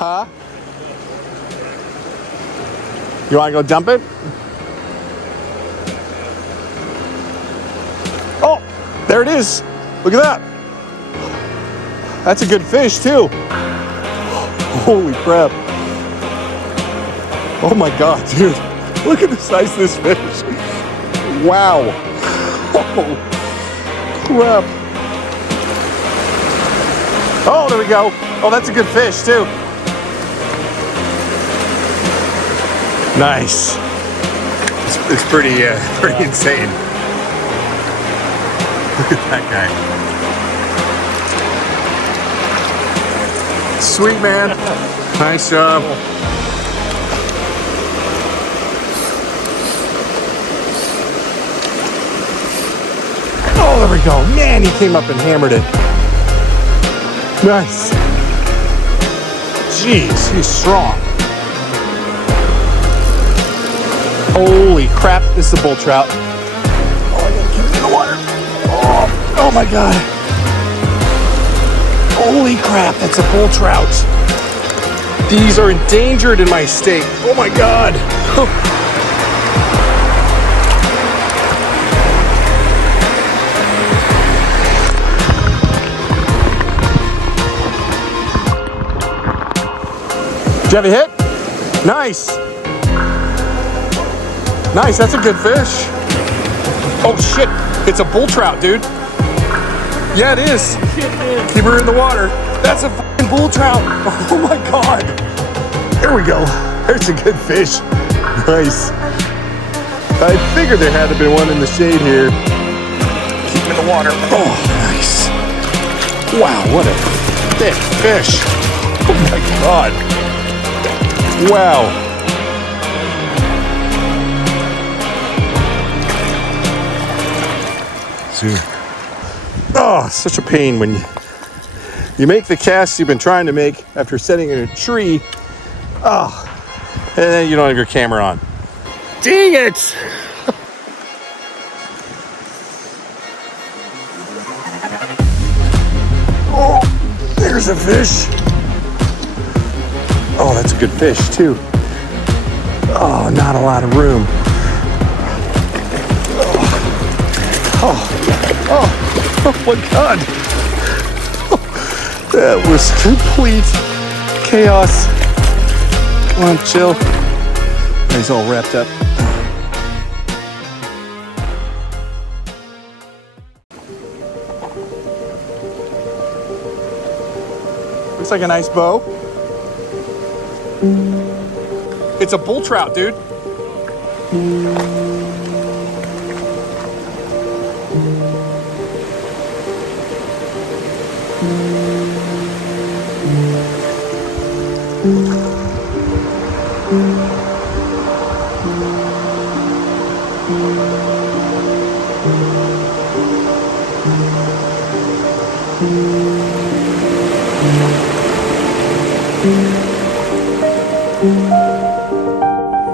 Huh? You want to go dump it? Oh, there it is. Look at that. That's a good fish too. Holy crap. Oh my God, dude. Look at the size of this fish. Wow. Oh, crap. Oh, there we go. Oh, that's a good fish too. Nice. It's pretty insane. Look at that guy. Sweet, man. Nice job. Oh, there we go. Man, he came up and hammered it. Nice. Jeez, he's strong. Holy crap, this is a bull trout. Oh, I gotta keep it in the water. Oh my God. Holy crap, that's a bull trout. These are endangered in my state. Oh my God. Did you have a hit? Nice. Nice, that's a good fish. Oh shit, it's a bull trout, dude. Yeah, it is. Keep her in the water. That's a fucking bull trout. Oh my God. There we go. There's a good fish. Nice. I figured there had to be one in the shade here. Keep him in the water. Oh, nice. Wow, what a thick fish. Oh my God. Wow. Oh, such a pain when you make the cast you've been trying to make after sitting in a tree. Oh, and then you don't have your camera on. Dang it! Oh, there's a fish. Oh, that's a good fish too. Oh, not a lot of room. Oh my God. That was complete chaos. Come on, chill. He's all wrapped up. Looks like a nice bow. It's a bull trout, dude.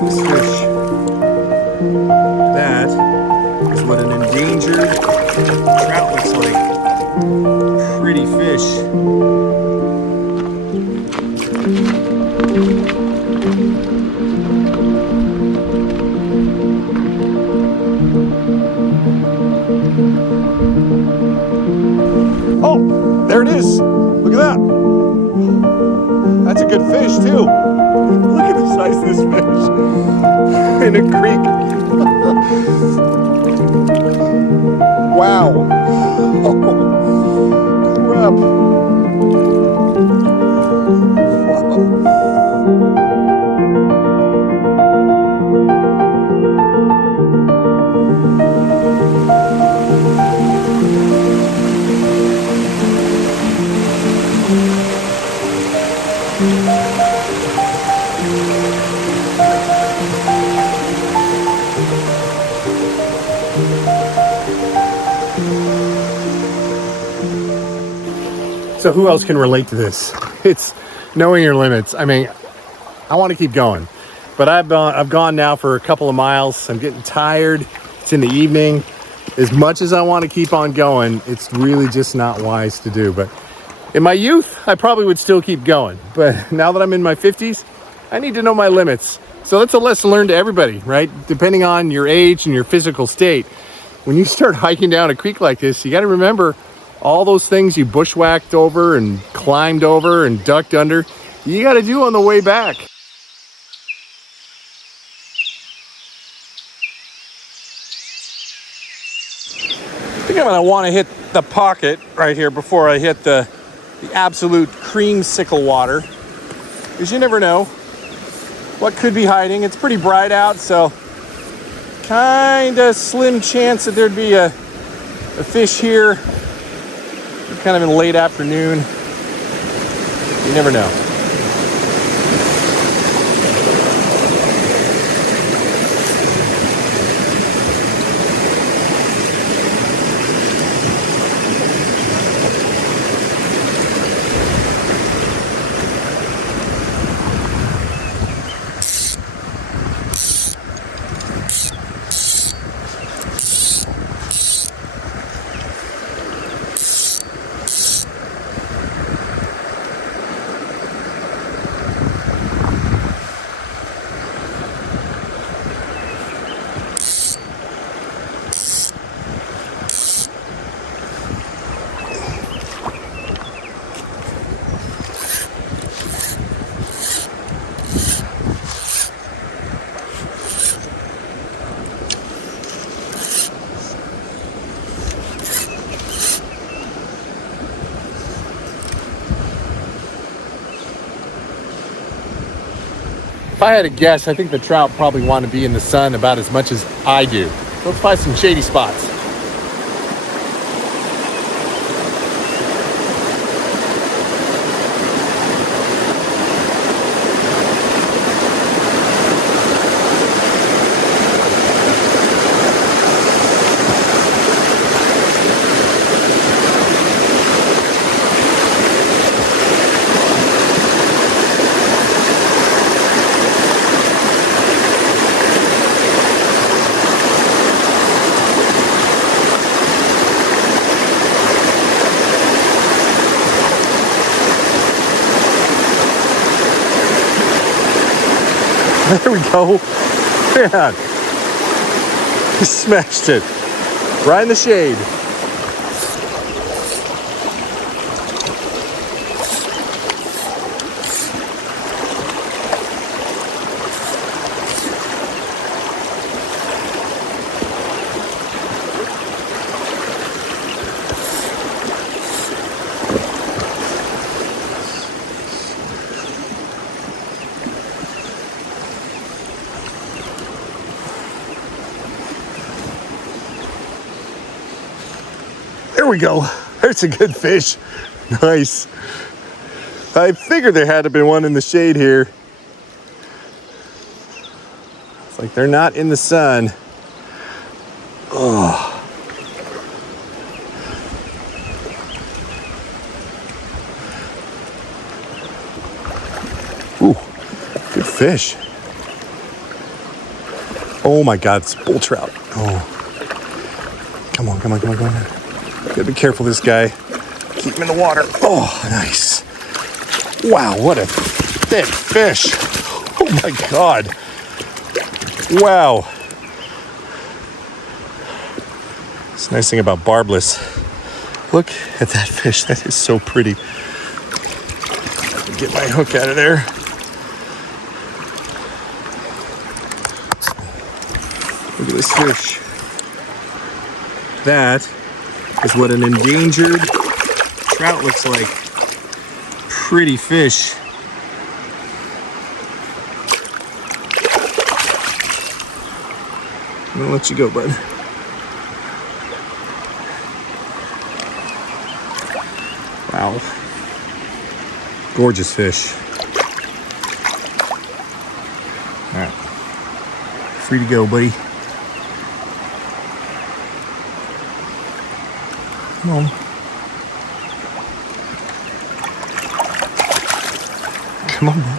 This fish. That is what an endangered trout looks like. Pretty fish. Oh, there it is. Look at that. That's a good fish too. Look at the size of this fish in a creek. Wow. Oh, crap. So who else can relate to this? It's knowing your limits. I mean, I want to keep going, but I've gone now for a couple of miles. I'm getting tired. It's in the evening. As much as I want to keep on going, it's really just not wise to do. But In my youth, I probably would still keep going, but now that I'm in my 50s, I need to know my limits. So that's a lesson learned to everybody, right? Depending on your age and your physical state. When you start hiking down a creek like this, you got to remember all those things you bushwhacked over and climbed over and ducked under, you got to do on the way back. I think I'm going to want to hit the pocket right here before I hit the absolute creamsicle water, because you never know what could be hiding. It's pretty bright out, so kind of slim chance that there'd be a fish here. Kind of in late afternoon. You never know. If I had to guess, I think the trout probably want to be in the sun about as much as I do. Let's find some shady spots. There we go. Man, he smashed it right in the shade. There we go. There's a good fish. Nice. I figured there had to be one in the shade here. It's like they're not in the sun. Oh. Ooh, good fish. Oh my God, it's bull trout. Oh. Come on, come on, come on, come on. Gotta be careful, this guy. Keep him in the water. Oh, nice. Wow, what a thick fish. Oh my God. Wow. It's the nice thing about barbless. Look at that fish. That is so pretty. Get my hook out of there. Look at this fish. That is what an endangered trout looks like. Pretty fish. I'm gonna let you go, bud. Wow. Gorgeous fish. All right. Free to go, buddy. Come on. Come on, man.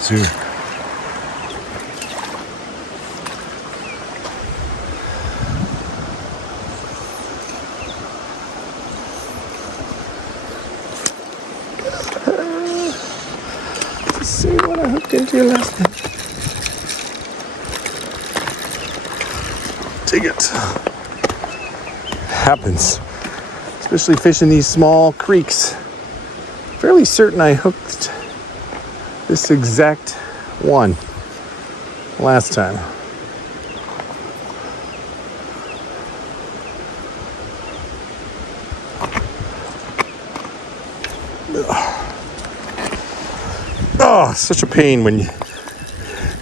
Zoom. walked into your last net. Take it. Happens. Especially fishing these small creeks. Fairly certain I hooked this exact one last time. Oh, such a pain when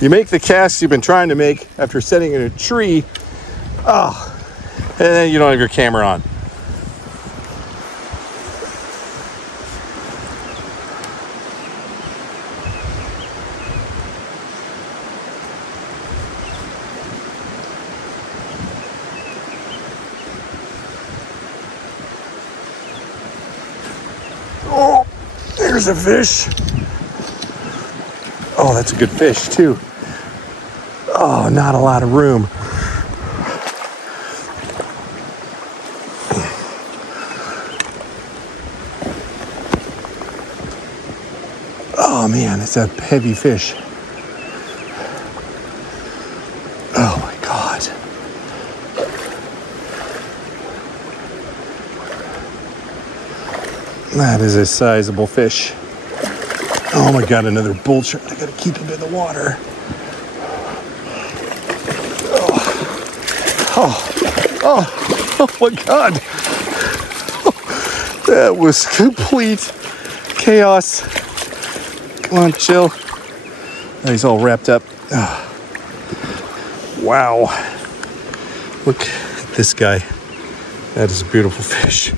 you make the cast you've been trying to make after setting in a tree. Oh, and then you don't have your camera on. Oh, there's a fish. Oh, that's a good fish too. Oh, not a lot of room. Oh man, it's a heavy fish. Oh my God. That is a sizable fish. Oh my God, another bull trout. I gotta keep him in the water. Oh my God. That was complete chaos. Come on, chill. Oh, he's all wrapped up. Oh. Wow. Look at this guy. That is a beautiful fish.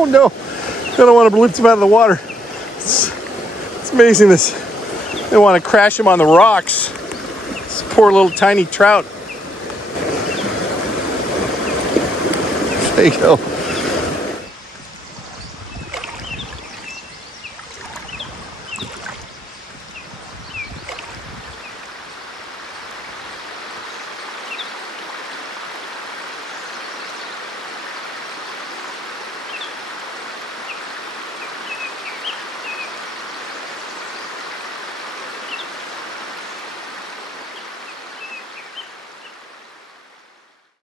Oh no, I don't want to lift him out of the water. It's amazing this. They want to crash him on the rocks. This poor little tiny trout. There you go.